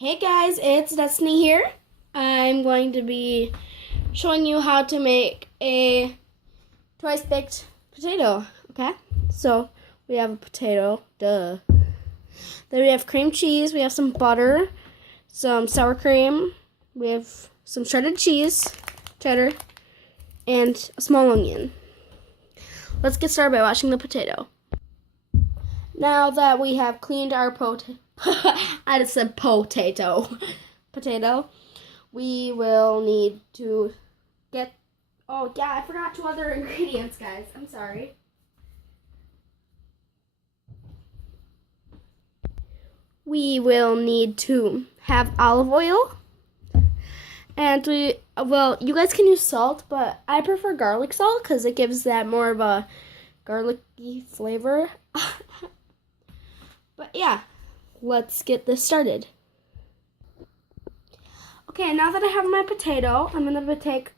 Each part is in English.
Hey guys, it's Destiny here. I'm going to be showing you how to make a twice baked potato, okay? So, we have a potato, duh. Then we have cream cheese, we have some butter, some sour cream, we have some shredded cheese, cheddar, and a small onion. Let's get started by washing the potato. Now that we have cleaned our I just said potato, we will need to get, oh yeah, I forgot 2 other ingredients, guys. I'm sorry. We will need to have olive oil. And you guys can use salt, but I prefer garlic salt because it gives that more of a garlicky flavor. But yeah, let's get this started. Okay, now that I have my potato, I'm going to take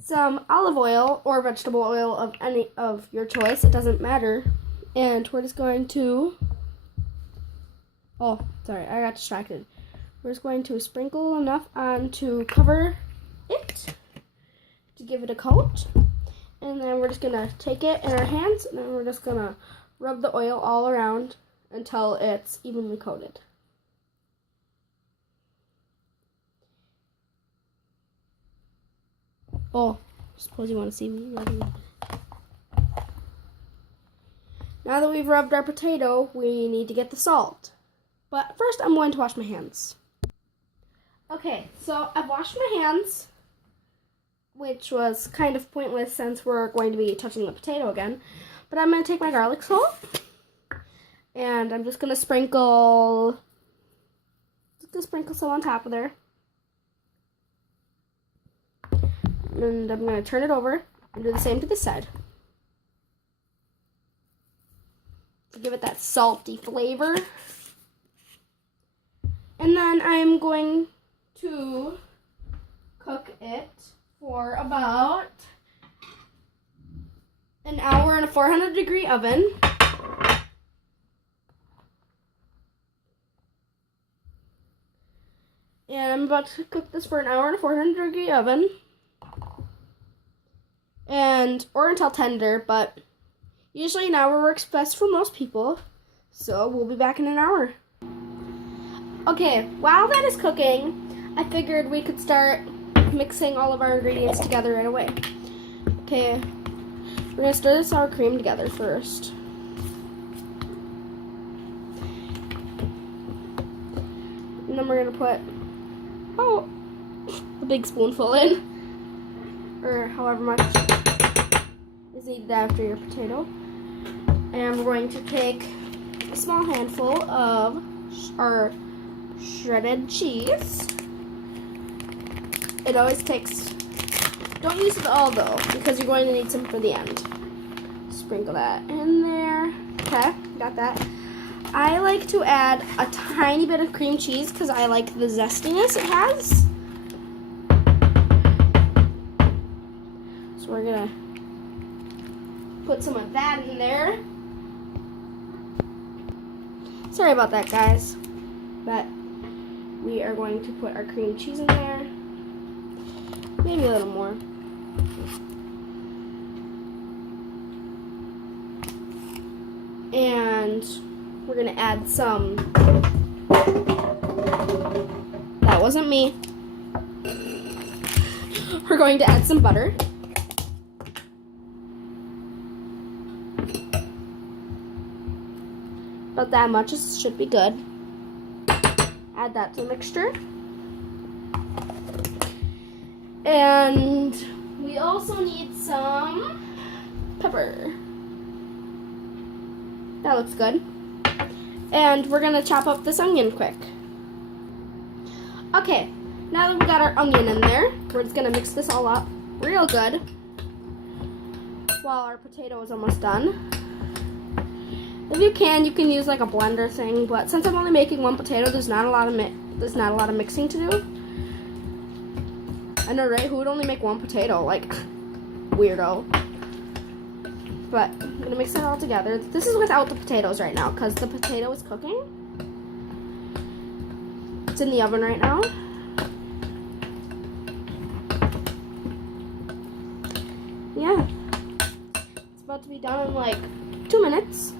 some olive oil or vegetable oil of any of your choice. It doesn't matter. And we're just going to, oh, sorry, I got distracted. We're just going to sprinkle enough on to cover it to give it a coat. And then we're just going to take it in our hands and then we're just going to rub the oil all around until it's evenly coated. Oh, suppose you want to see me rubbing it. Now that we've rubbed our potato, we need to get the salt. But first, I'm going to wash my hands. Okay, so I've washed my hands, which was kind of pointless since we're going to be touching the potato again. But I'm going to take my garlic salt, and I'm just going to sprinkle some on top of there. And I'm going to turn it over and do the same to this side to give it that salty flavor. And then I'm going to cook it for about an hour in a 400-degree oven. And I'm about to cook this for an hour in a 400-degree oven. Or until tender, but usually an hour works best for most people. So we'll be back in an hour. Okay, while that is cooking, I figured we could start mixing all of our ingredients together right away. Okay, we're going to stir the sour cream together first. And then we're going to put, a big spoonful in, or however much is needed after your potato. And we're going to take a small handful of our shredded cheese. It always takes, don't use it all though, because you're going to need some for the end. Sprinkle that in there. Okay, got that. I like to add a tiny bit of cream cheese because I like the zestiness it has. So we're gonna put some of that in there. Sorry about that, guys, but we are going to put our cream cheese in there. Maybe a little more. And we're going to add some, that wasn't me. We're going to add some butter. About that much should be good. Add that to the mixture. And we also need some pepper. That looks good. And we're going to chop up this onion quick. Okay, now that we got our onion in there, we're just going to mix this all up real good while our potato is almost done. If you can use like a blender thing, but since I'm only making one potato, there's not a lot of mixing to do. I know, right? Who would only make one potato? Like, weirdo. But I'm gonna mix it all together. This is without the potatoes right now because the potato is cooking. It's in the oven right now. Yeah. It's about to be done in like 2 minutes.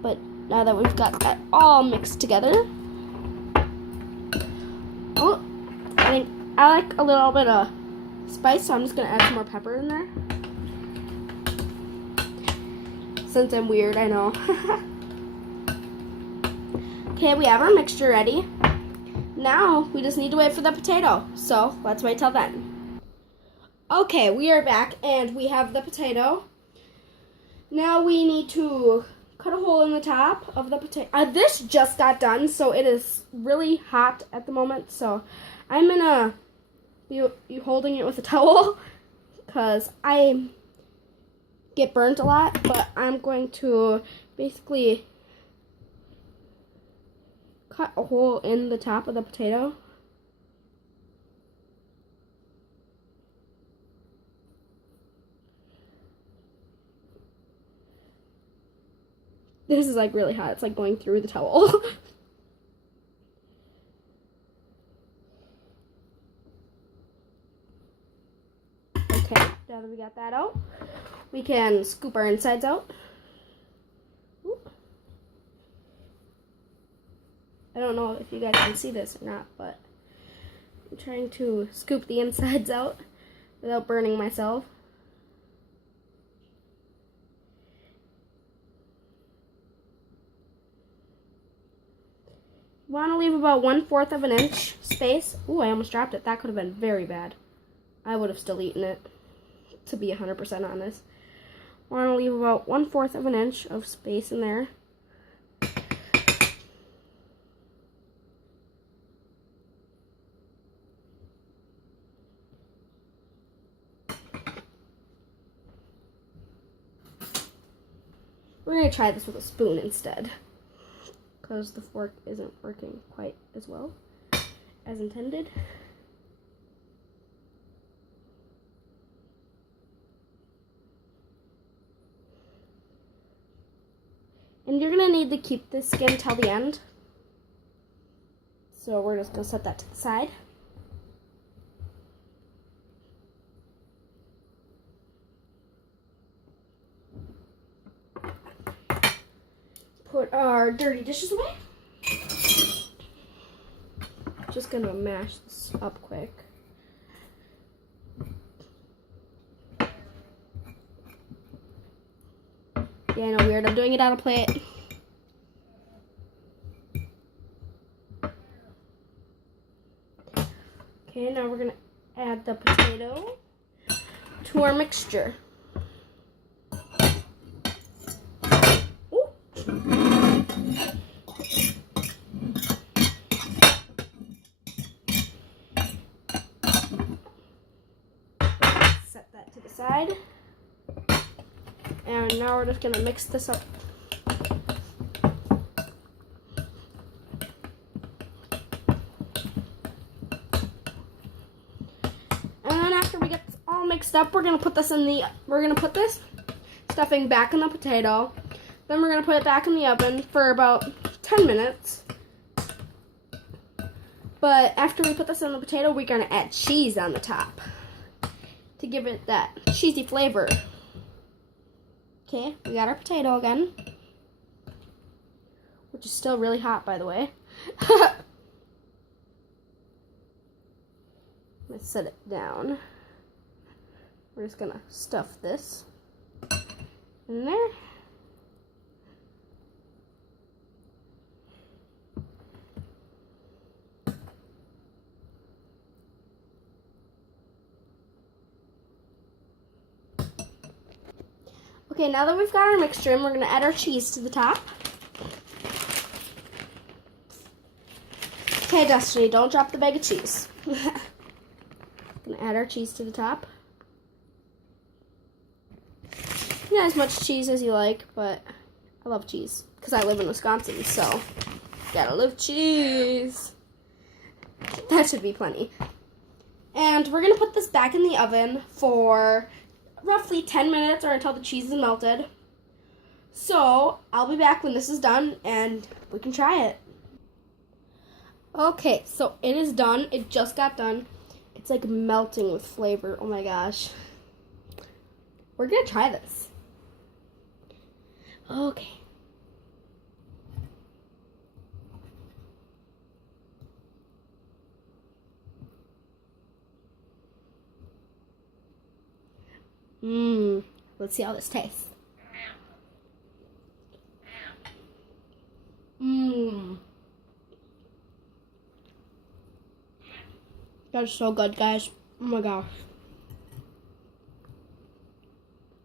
But now that we've got that all mixed together, oh, I like a little bit of spice, so I'm just gonna add some more pepper in there. Since I'm weird, I know. Okay, we have our mixture ready. Now we just need to wait for the potato. So let's wait till then. Okay, we are back and we have the potato. Now we need to cut a hole in the top of the potato. This just got done, so it is really hot at the moment. So I'm gonna be holding it with a towel because I get burnt a lot. But I'm going to basically cut a hole in the top of the potato. This is like really hot. It's like going through the towel. Okay, now that we got that out, we can scoop our insides out. Ooh. I don't know if you guys can see this or not, but I'm trying to scoop the insides out without burning myself. You want to leave about 1/4 of an inch space. Ooh, I almost dropped it. That could have been very bad. I would have still eaten it, to be 100% honest. Want to leave about 1/4 of an inch of space in there. We're going to try this with a spoon instead, because the fork isn't working quite as well as intended. And you're going to need to keep this skin till the end. So we're just going to set that to the side. Put our dirty dishes away. Just going to mash this up quick. Yeah, I know, weird. I'm doing it on a plate. Okay, now we're going to add the potato to our mixture. Ooh. Set that to the side. And now we're just going to mix this up. And then after we get this all mixed up, we're going to put this stuffing back in the potato. Then we're going to put it back in the oven for about 10 minutes. But after we put this in the potato, we're going to add cheese on the top to give it that cheesy flavor. Okay, we got our potato again, which is still really hot, by the way. Let's set it down. We're just gonna stuff this in there. Okay, now that we've got our mixture in, we're going to add our cheese to the top. Okay, Destiny, don't drop the bag of cheese. Going to add our cheese to the top. Not as much cheese as you like, but I love cheese because I live in Wisconsin, so gotta love cheese. That should be plenty. And we're going to put this back in the oven for roughly 10 minutes or until the cheese is melted. So I'll be back when this is done and we can try it. Okay, so it is done. It just got done. It's like melting with flavor. Oh my gosh. We're gonna try this. Okay. Let's see how this tastes. That is so good, guys. Oh my gosh.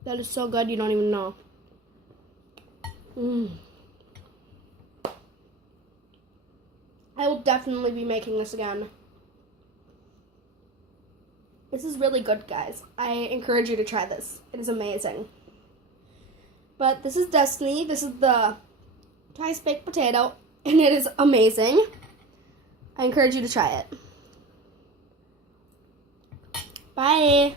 That is so good, you don't even know. I will definitely be making this again. This is really good, guys. I encourage you to try this. It is amazing. But this is Destiny. This is the twice baked potato, and it is amazing. I encourage you to try it. Bye.